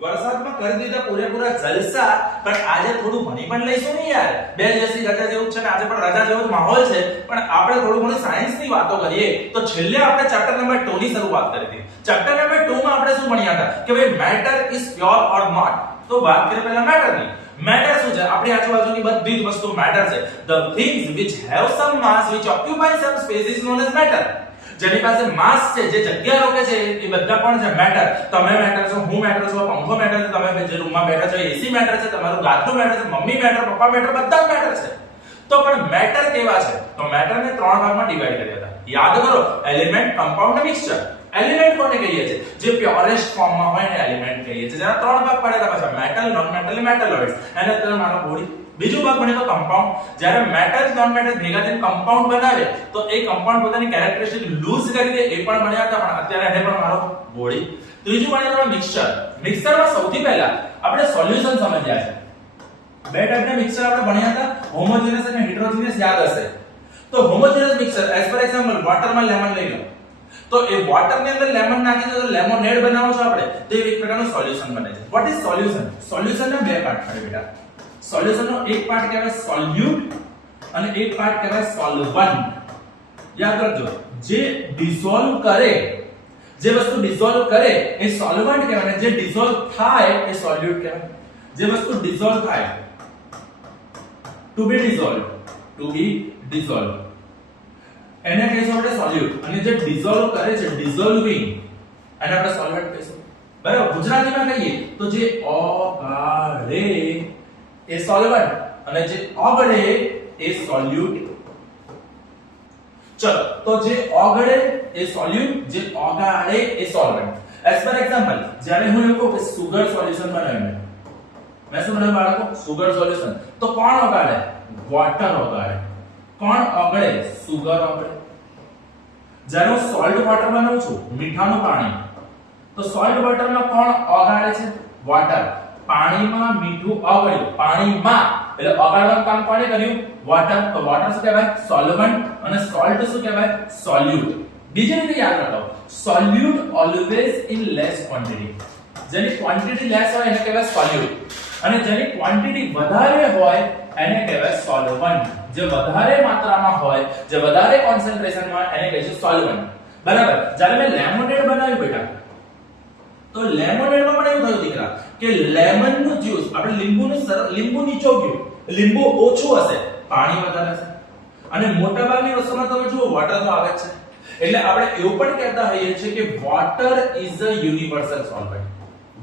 વરસાદમાં કરી દીધા પૂરેપૂરા જલસા, પણ આજે થોડું ભણી પણ લઈશું ને યાર. બે દિવસની રજા જેવું છે ને આજે પણ રજા જેવો જ માહોલ છે, પણ આપણે થોડું ઘણું સાયન્સની વાતો કરીએ. તો છેલ્લે આપણે ચેપ્ટર નંબર 2 ની શરૂઆત કરી હતી. ચેપ્ટર નંબર 2 માં આપણે શું ભણ્યા હતા કે ભાઈ matter is pure or not. તો વાત કરીએ પહેલા મેટરની. મેટર શું છે? આપણી આજુબાજુની બધી જ વસ્તુ મેટર છે. The things which have some mass which occupy some space is known as matter. જેની પાસે માસ છે, જે જગ્યા રોકે છે, એ બધા કોણ છે? મેટર. તમે મેટર છો, હું મેટર છું, પંખો મેટર છે, તમે જે રૂમમાં બેઠા છો એસી મેટર છે, તમારું ગાદલું મેટર છે, મમ્મી મેટર, પપ્પા મેટર, બધા જ મેટર છે. તો પણ મેટર કેવા છે? તો મેટરને 3 ભાગમાં ડિવાઈડ કર્યા હતા. યાદ કરો, એલિમેન્ટ, કમ્પાઉન્ડ અને મિક્સચર. એલિમેન્ટ કોને કહીએ છીએ? જે પ્યોરેસ્ટ ફોર્મમાં હોય એને એલિમેન્ટ કહીએ છીએ. જેના 3 ભાગ પડ્યા હતા પાછા, મેટલ, નોન મેટલ અને મેટલોઇડ્સ. એને અત્યારે માનો બોડી. બીજો ભાગ બને તો કમ્પાઉન્ડ. જ્યારે મેટલ નોન મેટલ ભેગા થઈને કમ્પાઉન્ડ બનાવે તો એ કમ્પાઉન્ડ પોતાની કેરેક્ટરિસ્ટિક લૂઝ કરી દે, એ પણ બન્યા હતા, પણ અત્યારે એને પણ મારો બોડી. ત્રીજું બને તો મિક્સચર. મિક્સચરમાં સૌથી પહેલા આપણે સોલ્યુશન સમજ્યા છે. બે ટાઈપના મિક્સચર આપણે ભણ્યા હતા, હોમોજેનસ અને હેટેરોજેનસ. યાદ હશે. તો હોમોજેનસ મિક્સચર એઝ પર એક્ઝામ્પલ વોટરમાં લેમન લઈ લો. તો એ વોટરની અંદર લેમન નાખી દો તો લેમોનેડ બનાવો છો આપણે, તો એક પ્રકારનું સોલ્યુશન બને છે. What is solution? સોલ્યુશનના બે પાર્ટ થાય બેટા. સોલ્યુશનનો એક પાર્ટ કહેવાય સોલ્યુટ અને એક પાર્ટ કહેવાય સોલ્વન્ટ. યાદ રાખજો, જે ડિસોલ્વ કરે, જે વસ્તુ ડિસોલ્વ કરે એ સોલ્વન્ટ કહેવાય, જે ડિસોલ્વ થાય એ સોલ્યુટ કહેવાય. જે વસ્તુ ડિસોલ્વ થાય, ટુ બી ડિસોલ્વ, એને કહીશું આપણે સોલ્યુટ. અને જે ડિસોલ્વ કરે છે, ડિસોલ્વિંગ, એને આપણે સોલ્વન્ટ કહીશું. બરાબર. ગુજરાતીમાં કહીએ તો જે ઓગાળે એ સોલ્વન્ટ અને જે ઓગળે એ સોલ્યુટ. ચલો, તો જે ઓગળે એ સોલ્યુટ, જે ઓગાળે એ સોલ્વન્ટ. એઝ પર એક્ઝામ્પલ, જ્યારે હું એવું કહું કે સુગર સોલ્યુશન બનાવ્યું, મેં શું બનાવ્યું બાળકો? Sugar solution. તો કોણ ઓગાળે? વોટર ઓગાળે. કોણ ઓગળે? સુગર ઓગળે. જ્યારે હું સોલ્ટ વોટર બનાવું છું, મીઠાનું પાણી, તો સોલ્ટ વોટરમાં કોણ ઓગાળે છે? વોટર. પાણીમાં મીઠું ઓગળ્યું, પાણીમાં, એટલે ઓગાળવાનું કામ કોણે કર્યું? વોટર. તો વોટર શું કહેવાય? સોલ્વન્ટ. અને સોલ્ટ શું કહેવાય? સોલ્યુટ. બીજી રીતે યાદ રાખો, solute always in less quantity. જેની ક્વોન્ટિટી લેસ હોય એને કહેવાય સોલ્યુટ, અને જેની ક્વોન્ટિટી વધારે હોય એને કહેવાય સોલ્વન્ટ. જે વધારે માત્રામાં હોય, જે વધારે કોન્સન્ટ્રેશનમાં હોય એને કહીશું સોલ્વન્ટ. બરાબર. જ્યારે મેં લેમોનેડ બનાવ્યું બેટા, તો લેમોનેડમાં પણ એવું થયું દીકરા કે લેમનનું જ્યુસ, આપણે લીંબુ નીચોવ્યું, લીંબુ ઓછું હશે, પાણી વધારે હશે. અને મોટાભાગની વસ્તુમાં તમે જુઓ વોટર તો આવે જ છે. એટલે આપણે એવું પણ કહેતા હોઈએ છીએ કે water is a universal solvent.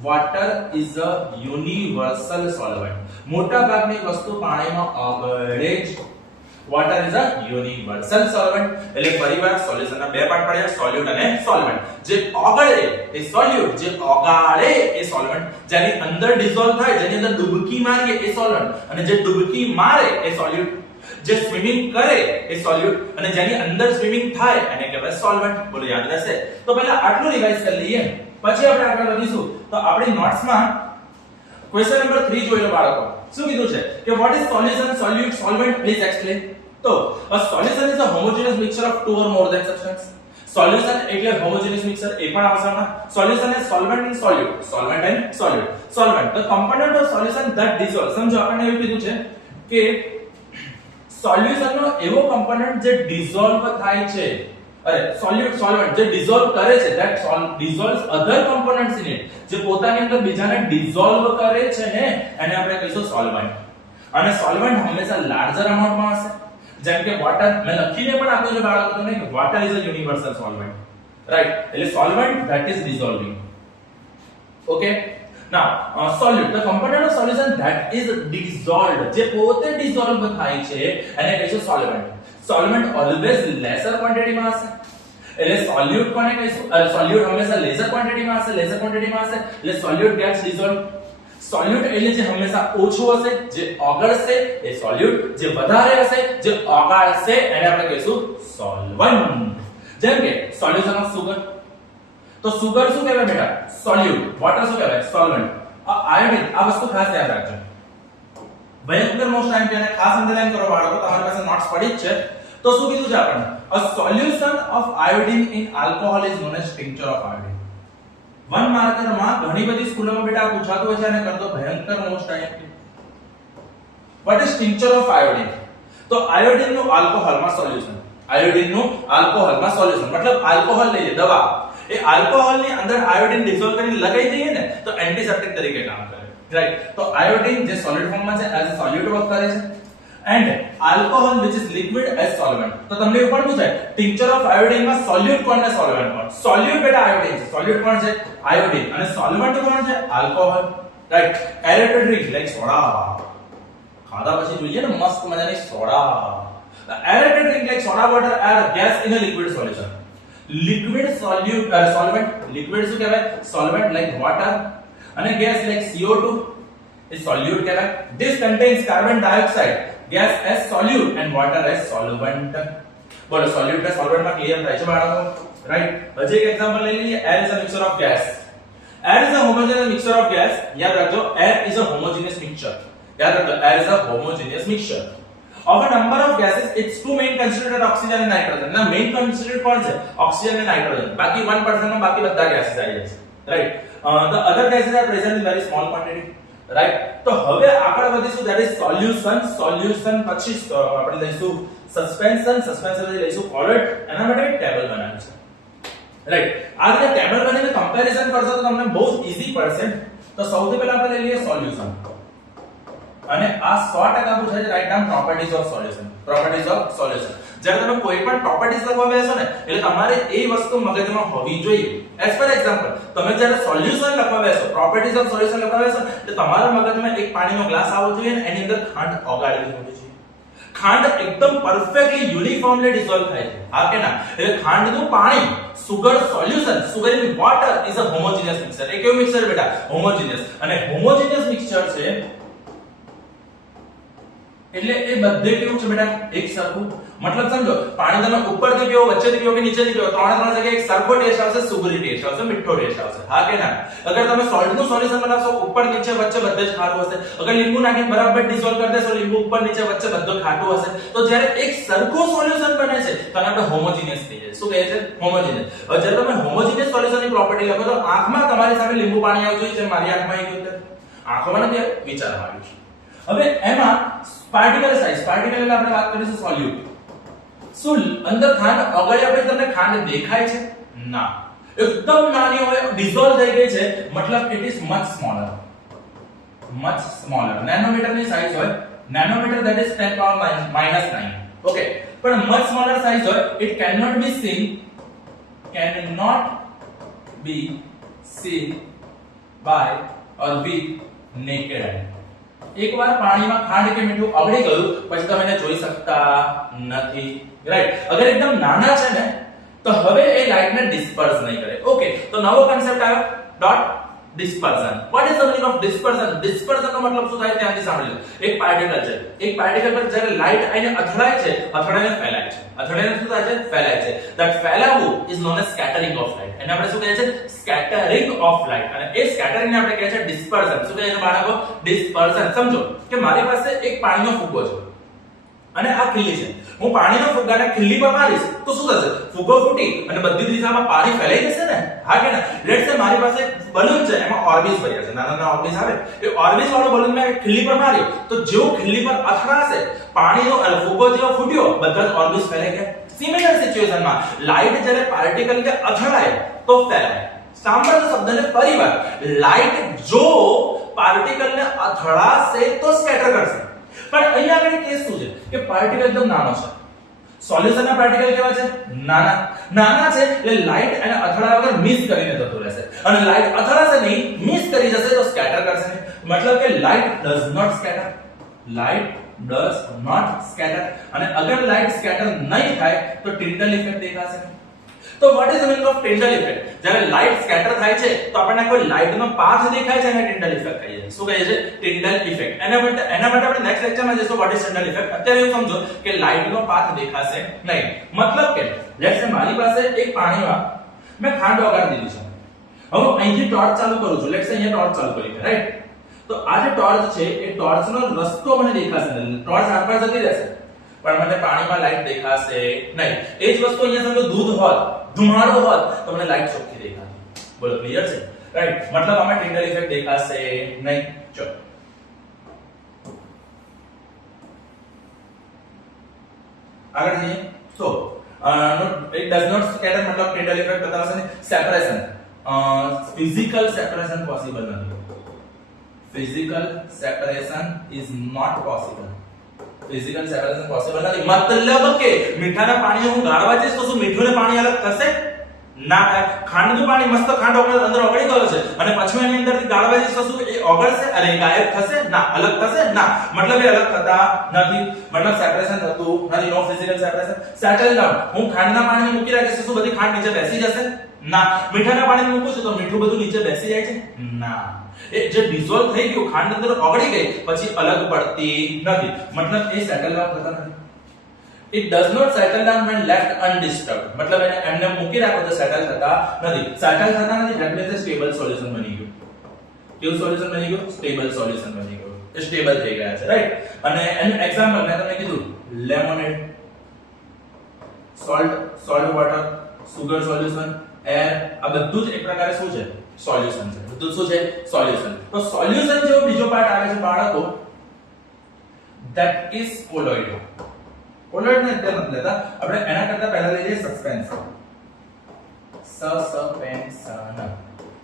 Water is a universal solvent. મોટાભાગની વસ્તુ પાણીમાં ઓગળે જ. Water is a universal solvent. એટલે ફરીવાર સોલ્યુશનના બે પાર્ટ પડ્યા, સોલ્યુટ અને સોલ્વન્ટ. જે ઓગળે એ સોલ્યુટ, જે ઓગાળે એ સોલ્વન્ટ. જેની અંદર ડિસોલ્વ થાય, જેની અંદર ડૂબકી મારીએ એ સોલ્વન્ટ, અને જે ડૂબકી મારે એ સોલ્યુટ. જે સ્વિમિંગ કરે એ સોલ્યુટ, અને જેની અંદર સ્વિમિંગ થાય એને કહેવાય સોલ્વન્ટ. બોલો યાદ રહેશે? તો પહેલા આટલું રિવાઇઝ કરી લઈએ, પછી આપણે આગળ વધીશું. તો આપણી નોટ્સમાં ક્વેશ્ચન નંબર 3 જોઈ લો બાળકો. શું કીધું છે કે what is solution, solute, solvent? Please explain. તો a solution is a homogeneous mixture of two or more than substance. Solution એટલે homogeneous mixture, એ પણ આવશે આમાં. Solution is solvent and solute, solvent and solute. Solvent, the component of solution that dissolve. સમજો આપણને એવું કીધું છે કે સોલ્યુશન નો એવો કમ્પોનન્ટ જે ડિસોલ્વ થાય છે, solute, solvent, જે ડિસોલ્વ કરે છે, that dissolves other components in it, જે પોતાની અંદર બીજાને ડિસોલ્વ કરે છે ને એને આપણે કહીશું સોલ્વન્ટ. અને સોલ્વન્ટ હંમેશા લાર્જર અમાઉન્ટમાં હશે. જેમ કે વોટર મેં લખીને પણ આપ્યું છે બાળકો તમને કે water is a universal solvent, right? એટલે solvent that is dissolving. Okay. Now, solute, the component of solution that is dissolved, જે પોતે ડિસોલ્વ થાય છે એને કહીશું સોલ્વન્ટ. સોલ્વન્ટ ઓલવેઝ લેસર ક્વોન્ટિટીમાં હશે. એટલે સોલ્યુટ કોને કહીશું? સોલ્યુટ હંમેશા લેસર ક્વોન્ટિટીમાં હશે, લેસર ક્વોન્ટિટીમાં હશે. એટલે સોલ્યુટ ગેટ્સ ડિસોલ્વ. સોલ્યુટ એટલે જે હંમેશા ઓછું હશે, જે ઓગળશે એ સોલ્યુટ, જે વધારે હશે, જે ઓગાળશે એને આપણે કહીશું સોલ્વન્ટ. જેમ કે સોલ્યુશન ઓફ સુગર. તો સુગર શું કહેવાય બેટા? સોલ્યુટ. વોટર શું કહેવાય? સોલ્વન્ટ. આયોડિન, આ વસ્તુ ખાસ યાદ રાખજો. ભયંકર મોસ્ટ ટાઈમ કે ખાસ અંડરલાઈન કરો બાળકો, તમારી પાસે નોટ્સ પડી જ છે. તો શું કીધું છે આપણને? A solution of iodine in alcohol is known as tincture of iodine. 1 marker માં ઘણી બધી સ્કૂલોમાં બેટા પૂછાતું હોય છે અને કરતો ભયંકર most IMP. What is tincture of iodine? તો આયોડિન નું આલ્કોહોલમાં સોલ્યુશન, આયોડિન નું આલ્કોહોલમાં સોલ્યુશન મતલબ આલ્કોહોલ લઈએ દવા, એ આલ્કોહોલ ની અંદર આયોડિન ડિસોલ્વ કરીને લગાઈ દઈએ ને તો એન્ટિસેપ્ટિક તરીકે કામ કરે, રાઈટ. તો આયોડિન જે સોલિડ ફોર્મમાં છે એઝ અ સોલ્યુટ વર્ક કરે છે and alcohol which is liquid as solvent. તો તમને એવું પણ પૂછાય ટિંચર ઓફ આયોડિન માં સોલ્યુટ કોણ ને સોલ્વન્ટ કોણ? સોલ્યુટ બેટા આયોડિન છે, સોલ્યુટ કોણ છે? આયોડિન, અને સોલ્વન્ટ કોણ છે? Alcohol, right. Aerated drink like soda, ખાધા પછી જોઈએ ને મસ્ત મજાની soda. Aerated drink like soda water are gas in a liquid solution. Liquid solute solvent, liquid શું કહેવાય? સોલ્વન્ટ લાઈક વોટર, અને gas like CO2 is solute કહેવાય. This contains carbon dioxide gas as solute and water as solvent. બોલો solute ને solvent માં clear થાય છે બાળકો, રાઈટ. હજી એક એક્ઝામ્પલ લઈ લઈએ. air is a mixture of gas. air is a homogeneous mixture of gas. યાદ રાખજો air is a homogeneous mixture. યાદ રાખજો air is a homogeneous mixture of a number of gases. Its two main constituent are oxygen and nitrogen. ના main constituent કોણ છે? oxygen and nitrogen. બાકી 1% માં બાકી બધા gases આવી જાય છે, right. The other gases are present in very small quantity, right. તો હવે આગળ વધીશું, that is solution. સોલ્યુશન પછી આપણે લઈશું સસ્પેન્શન, સસ્પેન્શન પછી લઈશું કોલેટ. એના માટે ટેબલ બનાવ્યું છે, રાઈટ. આ રીતે ટેબલ બનાવીને કમ્પેરિઝન કરશો તો તમને બહુ ઈઝી પડશે. તો સૌથી પહેલા આપણે લઈ લઈએ સોલ્યુશન, અને આ 100% પૂછાય છે. Right down properties of solution, properties of solution. જ્યારે તમે કોઈ પણ પ્રોપર્ટીઝ લખવા બેસો ને એટલે તમારે એ વસ્તુ મગજમાં હોવી જોઈએ. એઝ પર એક્ઝામ્પલ, તમે જ્યારે સોલ્યુશન લખવા બેસો, પ્રોપર્ટીઝ ઓફ સોલ્યુશન લખવા બેસો એટલે તમારા મગજમાં એક પાણીનો ગ્લાસ આવવો જોઈએ અને એની અંદર ખાંડ ઓગાળેલી હોવી જોઈએ. ખાંડ એકદમ પરફેક્ટલી યુનિફોર્મલી ડિસોલ્વ થાય છે, હા કે ના? એટલે ખાંડનું પાણી, sugar solution, sugar in water is a homogeneous mixture. એ કેવું મિક્સચર બેટા? હોમોજીનિયસ. અને હોમોજીનિયસ મિક્સચર છે એટલે એ બધે કેવું છે બેટા? એક સરખું. મતલબ સમજો, પાણી તમે ઉપરથી પીવો, વચ્ચેથી પીવો કે નીચેથી પીવો, ત્રણ જગ્યાએ એક સરખો ટેસ્ટ આવશે, સુગરી ટેસ્ટ આવશે, મીઠો ટેસ્ટ આવશે, હા કે ના? અગર તમે સોલ્ટનું સોલ્યુશન બનાવશો, ઉપર નીચે વચ્ચે બધે જ ખારું હશે. અગર લીંબુ નાખીને બરાબર ડિસોલ્વ કરી દેશો, લીંબુ ઉપર નીચે વચ્ચે બધું ખાટું હશે. તો જ્યારે એક સરખું સોલ્યુશન બને છે તો આપણે હોમોજીનિયસ કહીએ. શું કહીએ છે? હોમોજીનિયસ. હવે જ્યારે તમે હોમોજીનિયસ સોલ્યુશનની પ્રોપર્ટી લખો તો આંખમાં તમારી સામે લીંબુ પાણી આવવું જોઈએ, જેમ મારી આંખમાં આવી ગયું. આંખોમાં નથી, વિચારમાં આવ્યું છે. હવે એમાં પાર્ટિકલ સાઇઝ, પાર્ટિકલ એટલે આપણે વાત કરીશું સોલ્યુટ. શું અંદર ખાંડ ઓગળ્યા પછી તમને ખાંડ દેખાય છે? ના, એકદમ નાની હોય, ડિસોલ્વ થઈ ગઈ છે, મતલબ it is much smaller, much smaller. Nanometre ની સાઇઝ હોય, nanometre that is 10 power -9, okay. પણ મચ સ્મોલર સાઇઝ હોય, it can not be seen by or with naked eye. એકવાર પાણીમાં ખાંડ કે મીઠું ઓગળી ગયું પછી તમે એને જોઈ શકતા નથી, રાઈટ. અગર એકદમ નાના છે ને તો હવે એ લાઇટને ડિસ્પર્સ નહીં કરે, ઓકે. તો નવો કન્સેપ્ટ આવ્યો, dot dispersion. What is the meaning of dispersion? Dispersion નો મતલબ શું થાય ત્યાંથી સાંભળી લો. એક પાર્ટિકલ છે, એક પાર્ટિકલ પર જ્યારે લાઇટ આવીને અથડાય છે, અથડાઈને ફેલાય છે, અથડાઈને શું થાય છે? ફેલાય છે. ધેટ ફેલાવું is known as scattering of light. એને આપણે શું કહીએ છીએ? Scattering of light. અને એ સ્કેટરિંગ ને આપણે કહીએ છીએ ડિસ્પર્ઝન. શું કહીએ છીએ બાળકો? ડિસ્પર્ઝન. સમજો કે મારી પાસે એક પાણીનો ફુગ્ગો છે અને આ ખીલી છે. હું પાણીનો ફુગ્ગાને ખીલી પર મારીશ તો શું થશે? ફુગ્ગો ફૂટી અને બધી દિશામાં પાણી ફેલાઈ જશે ને, હા કે ના? લેટ્સ સે મારી પાસે બલૂન છે, એમાં ઓર્બિસ ભર્યા છે, નાના નાના ઓર્બિસ આવે. એ ઓર્બિસ વાળો બલૂન મેં ખીલી પર માર્યો તો જેવું ખીલી પર અથડાશે, પાણીનો ફુગ્ગો જેવો ફૂટ્યો, બધા જ ઓર્બિસ ફેલાઈ ગયા. સિમિલર સિચ્યુએશનમાં લાઇટ જ્યારે પાર્ટિકલ કે અથડાય તો ફેલાય. સાંભળો શબ્દને ફરીવાર. લાઇટ જો પાર્ટિકલને અથડાશે તો સ્કેટર કરશે. પણ અહીંયા આગળ કેસ શું છે કે પાર્ટિકલ એકદમ નાનો છે. સોલ્યુશનના પાર્ટિકલ કેવા છે? નાના. નાના છે એટલે લાઇટ એને અથડાયા વગર મિસ કરીને જતો રહેશે, અને લાઇટ અથડાશે નહીં, મિસ કરી જશે તો સ્કેટર કરશે નહીં. મતલબ કે light does not scatter, light does not scatter. અને અગર લાઇટ સ્કેટર નહીં થાય તો ટિન્ડલ ઇફેક્ટ દેખાશે. તો what is the meaning of Tyndall effect? જ્યારે લાઇટ સ્કેટર થાય છે તો આપણને કોઈ લાઇટનો પાથ દેખાય છે, એને Tyndall effect કહીએ છીએ. શું કહીએ છીએ? Tyndall effect. એના માટે આપણે નેક્સ્ટ લેક્ચરમાં જઈશું what is Tyndall effect. અત્યારે એવું સમજો કે લાઇટનો પાથ દેખાશે નહીં. મતલબ કે લેટ્સ સે મારી પાસે એક પાણીમાં મેં ખાંડ ઓગાળી દીધી છે. હવે હું અહીંથી ટોર્ચ ચાલુ કરું છું. લેટ્સ સે અહીંયા ટોર્ચ ચાલુ કરી, રાઈટ? તો આ જે ટોર્ચ છે એ ટોર્ચનો રસ્તો મને દેખાશે નહીં. ટોર્ચ આરપાર જતી રહેશે પણ મને પાણીમાં લાઇટ દેખાશે નહીં. એ જ વસ્તુ અહીંયા સમજો દૂધ હોત, ધુમાડો હોત તો મને લાઇટ ચોખ્ખી દેખાશે. બોલો ક્લિયર છે? રાઈટ, મતલબ આમાં ટિન્ડલ ઇફેક્ટ દેખાશે નહીં. ચલો આગળ જઈએ. તો it does not scatter મતલબ ટિન્ડલ ઇફેક્ટ બતાવશે ને. સેપરેશન, ફિઝિકલ સેપરેશન પોસિબલ નથી. Physical separation is not possible. Physical separation possible નથી. મતલબ કે મીઠાના પાણીને હું ગાળવા જઈશ તો શું મીઠું ને પાણી અલગ થશે? ના થાય. ખાંડનું પાણી મસ્ત ખાંડ અંદર ઓગળી ગયો છે અને પછી એની અંદરથી ગાળવા જઈશ તો શું એ ઓગળશે? અરે ગાયબ થશે? ના. અલગ થશે? ના. મતલબ એ અલગ થતા નથી. મતલબ સેપરેશન થતું નથી. નો ફિઝિકલ સેપરેશન. સેટલ ડાઉન, હું ખાંડના પાણીને મૂકી રાખીશ તો શું બધી ખાંડ નીચે બેસી જશે? ના. મીઠાના પાણીને મૂકું છું તો મીઠું બધું નીચે બેસી જાય છે? ના. એ જે ડિસોલ્વ થઈ ગયું, ખાંડ અંદર ઓગળી ગઈ, પછી અલગ પડતી નથી. મતલબ એ સેટલ ડાઉન થતા નથી. It does not settle down when left undisturbed. મતલબ એને એમને મૂકી રાખો તો સેટલ થતા નથી. સેટલ થતા નથી એટલે તે સ્ટેબલ સોલ્યુશન બની ગયું. કેવું સોલ્યુશન બની ગયું? સ્ટેબલ સોલ્યુશન બની ગયું. એ સ્ટેબલ થઈ ગયા છે, રાઈટ. અને એનું એક્ઝામ્પલ મેં તમને કીધું, lemonade, salt water, sugar solution, air, આ બધું જ એક પ્રકારે શું છે? સોલ્યુશન છે. બધું શું છે? સોલ્યુશન. તો સોલ્યુશન જેવો બીજો પાર્ટ આવે છે બાળકો, that is colloid. કોલોઇડ ને એટલે નથી લેતા આપણે, એના કરતા પહેલા લઈ લઈએ સસ્પેન્શન.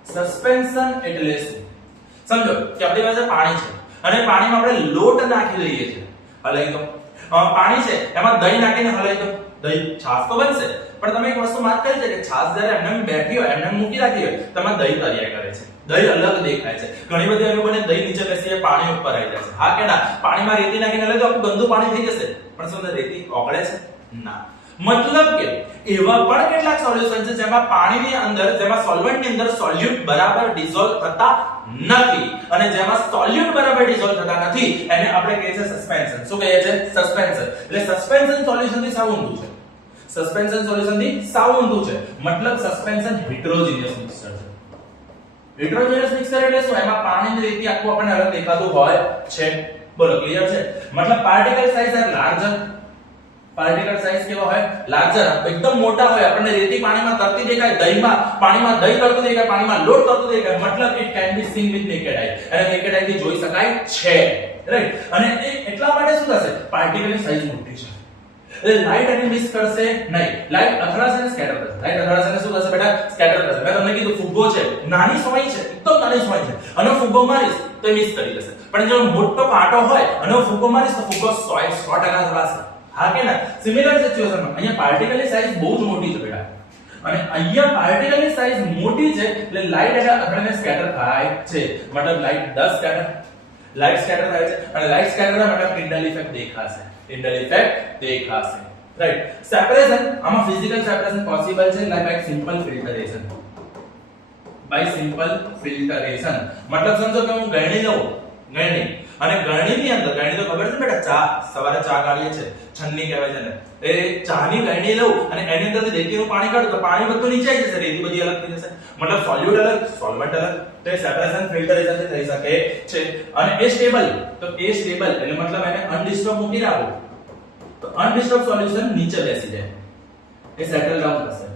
સસ્પેન્શન એટલે શું? સમજો કે આપણી પાસે પાણી છે અને પાણીમાં આપણે લોટ નાખી દઈએ છીએ, હલાઈ દો. પાણી છે એમાં દહીં નાખીને હલાઈ દો, દહીં છાશ તો બનશે. પણ તમે એક વસ્તુ વાત કરી છે કે છાશ જ્યારે એમને બેઠી હોય, એમને મૂકી રાખી હોય, તમે દહીં તૈયાર કરે છે, દહીં અલગ દેખાય છે. ઘણી બધી એવું બને દહીં નીચે બેસી પાણી ઉપર આવી જાય છે. હા કે ના? પાણીમાં રેતી નાખીને હલાઈ દો, આખું ગંદુ પાણી થઈ જશે. પણ શું રેતી ઓગળે છે? ના. મતલબ કે એવા પણ કેટલાક સોલ્યુશન છે જેમાં પાણીની અંદર, જેમાં સોલ્વન્ટની અંદર સોલ્યુટ બરાબર ડિસોલ્વ થતા નથી, અને જેમાં સોલ્યુટ બરાબર ડિસોલ્વ થતા નથી એને આપણે કહીએ છીએ સસ્પેન્શન. શું કહીએ છીએ? સસ્પેન્શન. એટલે સસ્પેન્શન સોલ્યુશન થી સાવ ઊંધું છે. સસ્પેન્શન સોલ્યુશન થી સાવ ઊંધું છે. મતલબ સસ્પેન્શન હેટેરોજીનિયસ મિક્સચર છે. હેટેરોજીનિયસ મિક્સચર એટલે શું? એમાં પાણીની રેતી આખું આપણને અલગ દેખાતું હોય છે. બોલો, ક્લિયર છે? મતલબ particle size are larger. Particle size કેવો હોય? લાર્જર, એકદમ મોટા હોય. આપણને રેતી પાણીમાં તરતી દેખાય, દહીંમાં પાણીમાં દહીં તરતું દેખાય, પાણીમાં લોટ તરતું દેખાય. મતલબ it can be seen with naked eye. અને નેકેડ આઈ થી જોઈ શકાય છે, રાઈટ. અને એટલા માટે શું થશે? પાર્ટિકલની સાઇઝ મોટી છે એટલે લાઈટ એને મિસ કરશે નહીં. લાઈટ અથડાશે ને સ્કેટર થશે. લાઈટ અથડાશે ને શું થશે બેટા? સ્કેટર થશે. મેં તમને કીધું ફુગ્ગો છે, નાની સોય છે, એકદમ નાની સોય છે, અને ફુગ્ગો મારીશ તો એ મિસ કરી જશે. પણ જો મોટો કાંટો હોય અને ફુગ્ગો મારીશ તો ફુગ્ગો 100% અથડાશે. હા કે ના? સિમિલર સિચ્યુએશનમાં અહીંયા પાર્ટિકલની સાઈઝ બહુ જ મોટી છે બેટા, અને અહીંયા પાર્ટિકલની સાઈઝ મોટી છે એટલે લાઈટ એટલે અથડાઈને સ્કેટર થાય છે. મતલબ લાઈટ 10 સ્કેટર, લાઈટ સ્કેટર થાય છે, અને લાઈટ સ્કેટર થાય મતલબ ટિન્ડલ ઇફેક્ટ દેખાશે. ટિન્ડલ ઇફેક્ટ દેખાશે, રાઈટ. સેપરેશન, આમાં ફિઝિકલ સેપરેશન પોસિબલ છે by simple filtration. By simple filtration મતલબ સમજો કે હું ગળણી લઉં, ગળણી, અને ગળણીની અંદર, ગળણી તો ખબર છે બેટા, ચા, સવારે ચા ગાળીએ છે, છન્ની કહેવાય છે ને, એ ચાની ગળણી લઉં અને એની અંદરથી રેતીનું પાણી કાઢું તો પાણી બધું નીચે આવી જશે, રેતી બધી અલગ થઈ જશે. મતલબ સોલ્યુટ અલગ, સોલ્વન્ટ અલગ. તો એ સેપરેશન ફિલ્ટરેશન થી થઈ શકે છે. અને એ સ્ટેબલ, તો એ સ્ટેબલ એટલે મતલબ એને અનડિસ્ટર્બ મૂકી રાખો તો અનડિસ્ટર્બ સોલ્યુશન નીચે બેસી જાય, એ સેટલ ડાઉન થશે.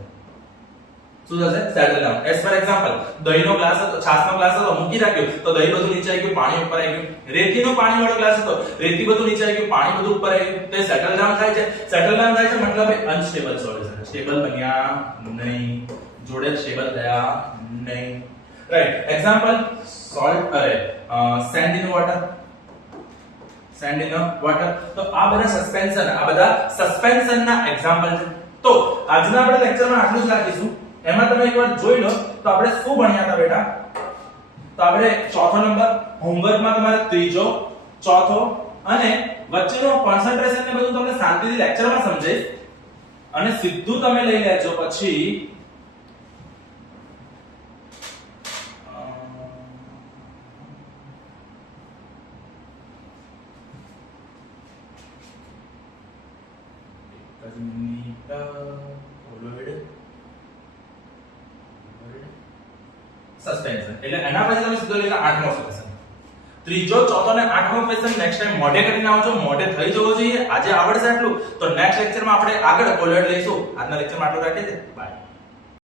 શું થશે? Settle down. As for example, દહીંનો ગ્લાસ હતો, છાસનો ગ્લાસ હતો, મૂકી રાખ્યો તો દહીં બધું નીચે આવી ગયું, પાણી ઉપર આવી ગયું. રેતીનો પાણી વાળો ગ્લાસ હતો, રેતી બધું નીચે આવી ગયું, પાણી બધું ઉપર આવી ગયું. તો એ સેટલ ડાઉન થાય છે. સેટલ ડાઉન થાય છે મતલબ એ અનસ્ટેબલ સોલ્યુશન, સ્ટેબલ બન્યા નહીં, જોડે સ્ટેબલ થયા નહીં, right. Example, salt, send in water, send in water. તો આ બધા સસ્પેન્શનના એક્ઝામ્પલ છે. તો આજના આપણે લેક્ચરમાં આટલું જ રાખીશું. એમાં તમે એકવાર જોઈ લો તો આપણે શું ભણ્યા હતા બેટા? તો આપણે ચોથો નંબર હોમવર્કમાં તમારે ત્રીજો, ચોથો અને વચ્ચેનો કોન્સન્ટ્રેશન ને બધું તમને શાંતિથી લેક્ચરમાં સમજાઈશ અને સીધું તમે લઈ લેજો પછી સસ્પેન્શન એટલે એના પછી તમે સીધો લઈને આઠમો ક્વેશ્ચન, ત્રીજો, ચોથો અને આઠમો ક્વેશ્ચન નેક્સ્ટ ટાઈમ મોઢે કરીને આવજો. મોઢે થઈ જવો જોઈએ. આજે આવડશે આટલું તો નેક્સ્ટ લેક્ચરમાં આપણે આગળ કોલોઇડ લઈશું. આજના લેક્ચરમાં આટલું રાખીએ છીએ. બાય.